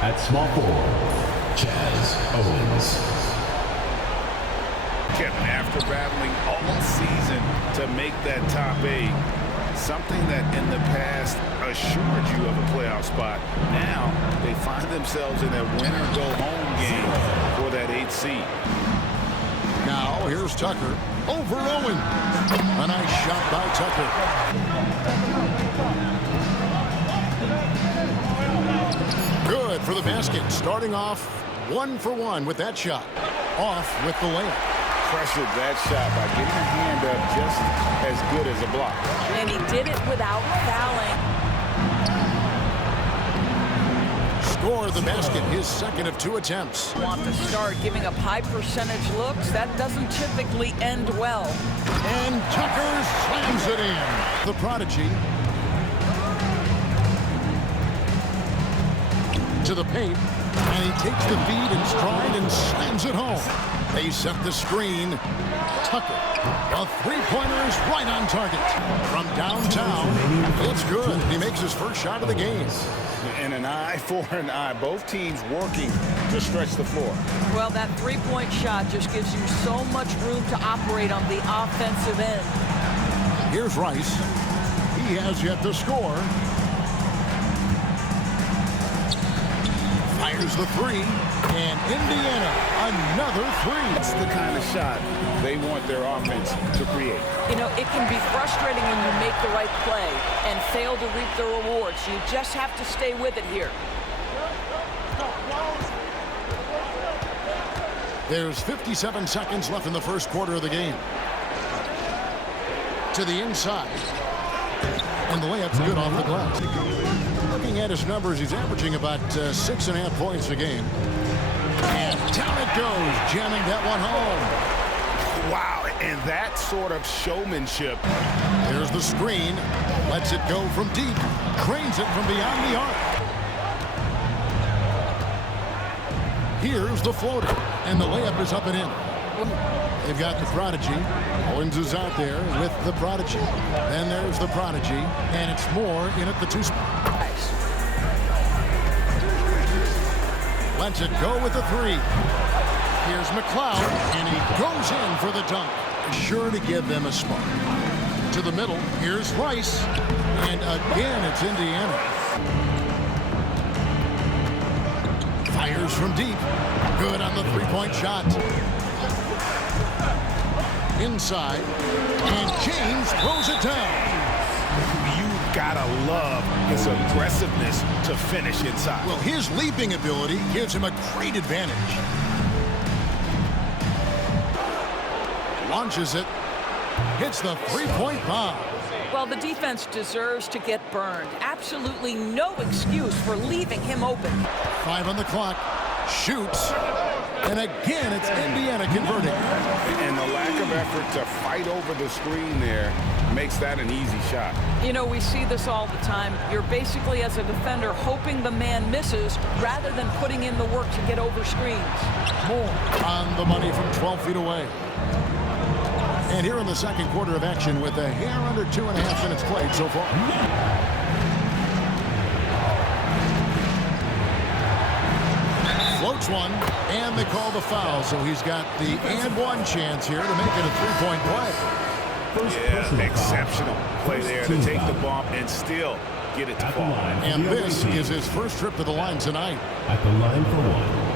At small forward, Chaz Owens. Kevin, after battling all season to make that top 8, something that in the past assured you of a playoff spot, now they find themselves in a win-or-go-home game for that 8th seed. Now here's Tucker over Owen. A nice shot by Tucker. Good for the basket. Starting off 1 for 1 with that shot. Off with the layup. Pressured that shot by getting a hand up just as good as a block. And he did it without fouling. Score the basket, his second of 2 attempts. Want to start giving up high percentage looks? That doesn't typically end well. And Tucker slams it in. The prodigy. To the paint. And he takes the feed in stride and slams it home. They set the screen. Tucker. A three-pointer is right on target. From downtown, it's good. He makes his first shot of the game. And an eye for an eye. Both teams working to stretch the floor. Well, that three-point shot just gives you so much room to operate on the offensive end. Here's Rice. He has yet to score. Fires the three. And Indiana, another three. That's the kind of shot they want their offense to create. You know, it can be frustrating when you make the right play and fail to reap the rewards. You just have to stay with it here. There's 57 seconds left in the first quarter of the game. To the inside. And the layup's good off the glass. Looking at his numbers, he's averaging about 6.5 points a game. And down it goes, jamming that one home. Wow, and that sort of showmanship. There's the screen. Lets it go from deep. Cranes it from beyond the arc. Here's the floater. And the layup is up and in. They've got the prodigy. Owens is out there with the prodigy. Then there's the prodigy. And it's more in at the 2 spot. Lets it go with the 3. Here's McLeod, and he goes in for the dunk. Sure to give them a spark. To the middle, here's Rice. And again, it's Indiana. Fires from deep. Good on the three-point shot. Inside. And James throws it down. You gotta love his aggressiveness to finish inside. Well, his leaping ability gives him a great advantage. Launches it. Hits the three-point bomb. Well, the defense deserves to get burned. Absolutely no excuse for leaving him open. 5 on the clock. Shoots. And again, it's Indiana converting. And the lack of effort to fight over the screen there makes that an easy shot. You know, we see this all the time. You're basically, as a defender, hoping the man misses rather than putting in the work to get over screens. More on the money from 12 feet away. And here in the second quarter of action with a hair under 2.5 minutes played so far. Floats one, and they call the foul, so he's got the and one chance here to make it a three-point play. Yeah, exceptional play there to take the bump and still get it to fall. And this is his first trip to the line tonight. At the line for one.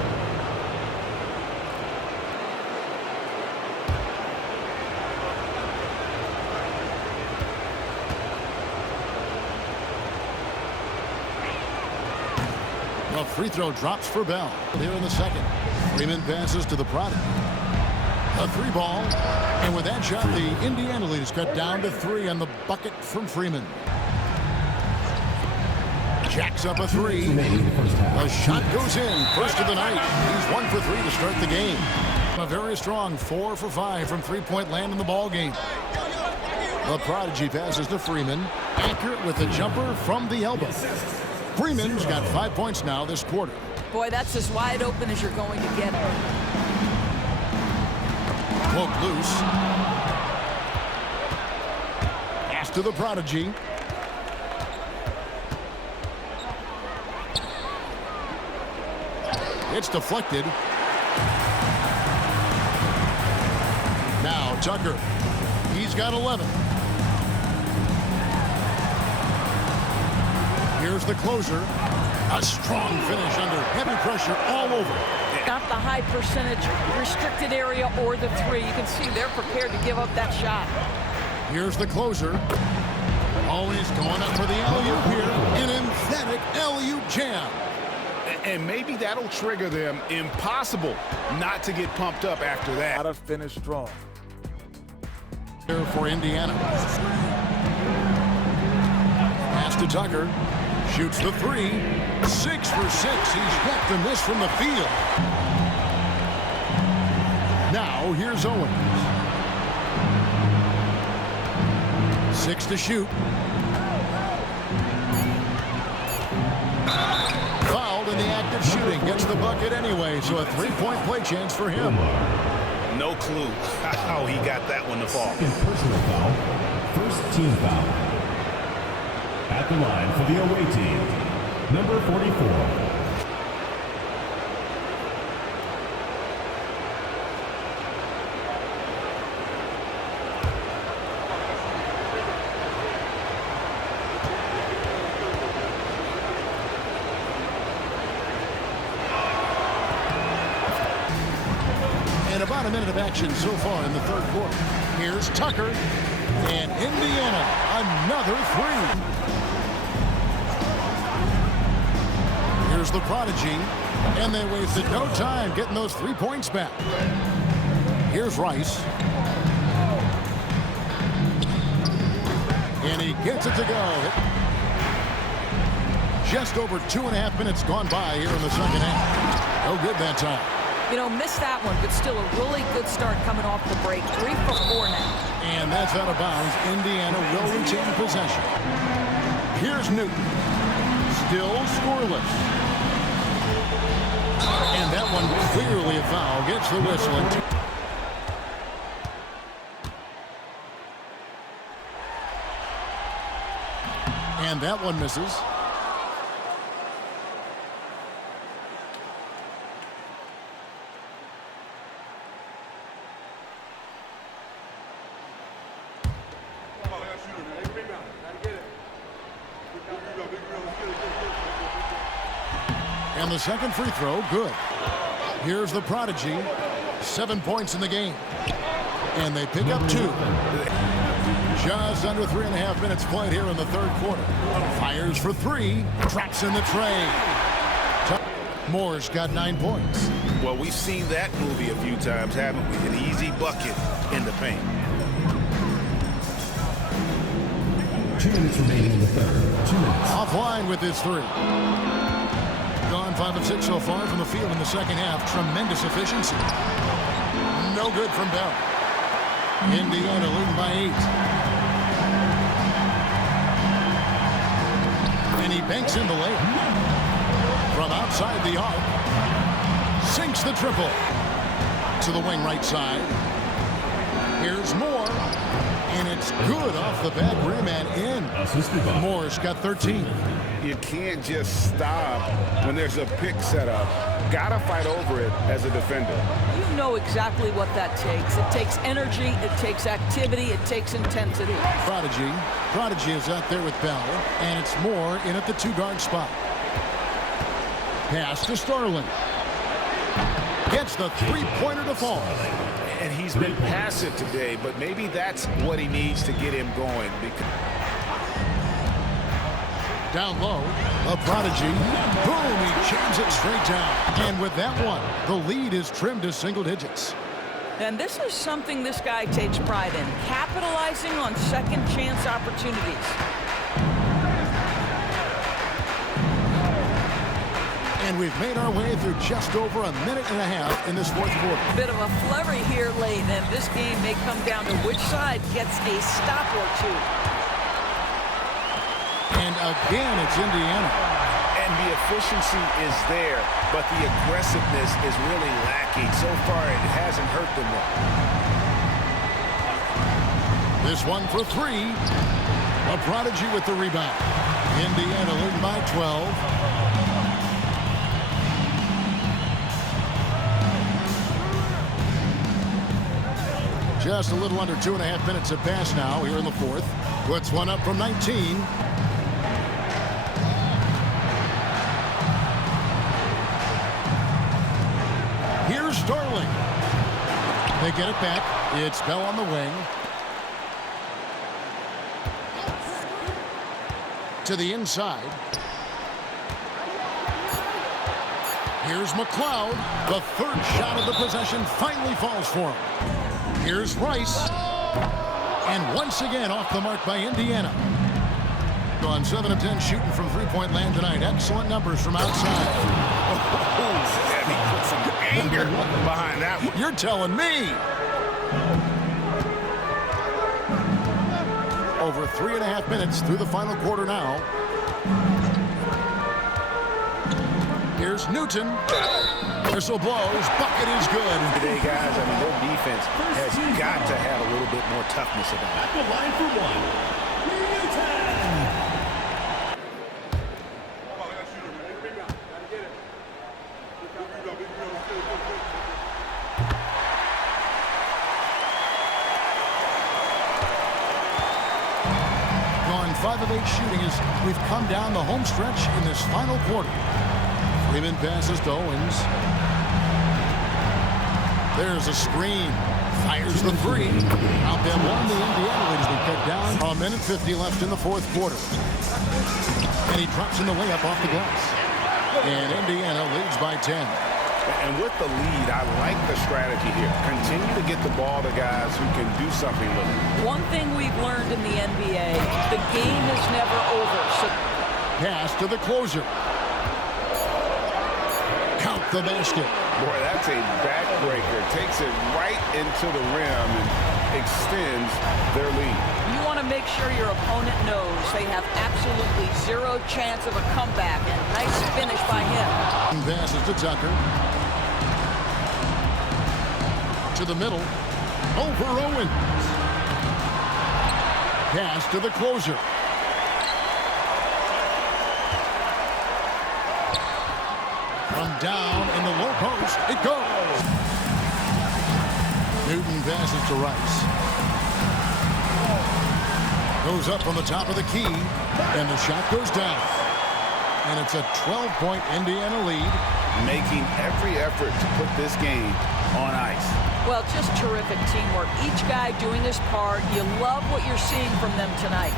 Well, free throw drops for Bell. Here in the second. Freeman passes to the prodigy. A 3-ball. And with that shot, the Indiana lead is cut down to 3 on the bucket from Freeman. Jacks up a 3. The shot goes in. First of the night. He's 1 for 3 to start the game. A very strong 4 for 5 from three-point land in the ball game. The prodigy passes to Freeman. Accurate with the jumper from the elbow. Freeman's got 5 points now this quarter. Boy, that's as wide open as you're going to get. Poke loose. Pass to the prodigy. It's deflected. Now Tucker. He's got 11. Here's the closer. A strong finish under heavy pressure all over. Got the high percentage restricted area or the three. You can see they're prepared to give up that shot. Here's the closer. Always going up for the alley-oop here. An emphatic alley-oop jam. And maybe that'll trigger them. Impossible not to get pumped up after that. Gotta finish strong. Here for Indiana. Pass to Tucker. Shoots the three. 6 for 6. He's blocked a miss from the field. Now here's Owens. 6 to shoot. Fouled in the act of shooting. Gets the bucket anyway, so a three-point play chance for him. No clue how he got that one to fall. Second personal foul. First team foul. At the line for the away team, number 44. About a minute of action so far in the third quarter. Here's Tucker, and Indiana, another three. Here's the prodigy, and they wasted no time getting those 3 points back. Here's Rice. And he gets it to go. Just over 2.5 minutes gone by here in the second half. No good that time. You know, missed that one, but still a really good start coming off the break. 3 for 4 now. And that's out of bounds. Indiana will retain possession. Here's Newton. Still scoreless. And that one clearly a foul. Gets the whistle. And that one misses. And the second free throw, good. Here's the prodigy. 7 points in the game. And they pick up 2. Just under 3.5 minutes played here in the third quarter. Fires for 3. Drops in the tray. Moore's got 9 points. Well, we've seen that movie a few times, haven't we? An easy bucket in the paint. 2 minutes remaining in the third. 2 minutes. Offline with his 3. Gone 5 of 6 so far from the field in the second half. Tremendous efficiency. No good from Bell. Indiana leading by 8. And he banks in the layup. From outside the arc. Sinks the triple. To the wing right side. Here's Moore. And it's good off the back rim and in. Moore's got 13. You can't just stop when there's a pick set up. Gotta fight over it as a defender. You know exactly what that takes. It takes energy, it takes activity, it takes intensity. Prodigy is out there with Bell, and it's Moore in at the 2-guard spot. Pass to Sterling. Gets the 3-pointer to fall. And he's been passive today, but maybe that's what he needs to get him going. Down low, a prodigy. Boom, he jams it straight down. And with that one, the lead is trimmed to single digits. And this is something this guy takes pride in, capitalizing on second chance opportunities. And we've made our way through just over a minute and a half in this fourth quarter. Bit of a flurry here late, and this game may come down to which side gets a stop or two. And again, it's Indiana. And the efficiency is there, but the aggressiveness is really lacking. So far, it hasn't hurt them well. This one for 3. A prodigy with the rebound. Indiana leading by 12. Just a little under 2.5 minutes have passed now here in the fourth. Puts one up from 19. Here's Sterling. They get it back. It's Bell on the wing. To the inside. Here's McLeod. The third shot of the possession finally falls for him. Here's Rice. And once again off the mark by Indiana. On 7 of 10 shooting from three-point land tonight. Excellent numbers from outside. Yeah, he put some anger behind that one. You're telling me. Over 3.5 minutes through the final quarter now. Here's Newton. Whistle blows. Bucket is good. Today, guys, I mean, their defense has got to have a little bit more toughness about it. At the line for one, Newton. Gone 5 of 8 shooting as we've come down the home stretch in this final quarter. Freeman passes to Owens. There's a screen. Fires the three. Out there one. The Indiana lead has been cut down. 1:50 left in the fourth quarter. And he drops in the layup off the glass. And Indiana leads by 10. And with the lead, I like the strategy here. Continue to get the ball to guys who can do something with it. One thing we've learned in the NBA, the game is never over. So Pass to the closer. Count the basket. Boy, that's a backbreaker. Takes it right into the rim and extends their lead. you want to make sure your opponent knows they have absolutely zero chance of a comeback. And nice finish by him. Passes to Tucker. To the middle. Over Owens. Pass to the closer. From down in the low post, it goes. Newton passes to Rice. Goes up from the top of the key, and the shot goes down. And it's a 12-point Indiana lead. Making every effort to put this game on ice. Well, just terrific teamwork. Each guy doing his part. You love what you're seeing from them tonight.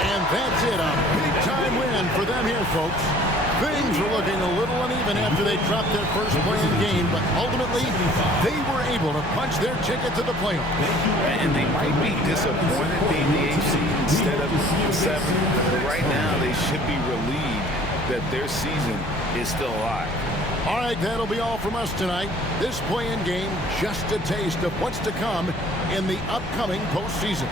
And that's it, a big-time win for them here, folks. Things were looking a little uneven after they dropped their first play-in game, but ultimately, they were able to punch their ticket to the playoffs. And they might be disappointed being the 8th seed instead of the 7th. But right now, they should be relieved that their season is still alive. All right, that'll be all from us tonight. This play-in game, just a taste of what's to come in the upcoming postseason.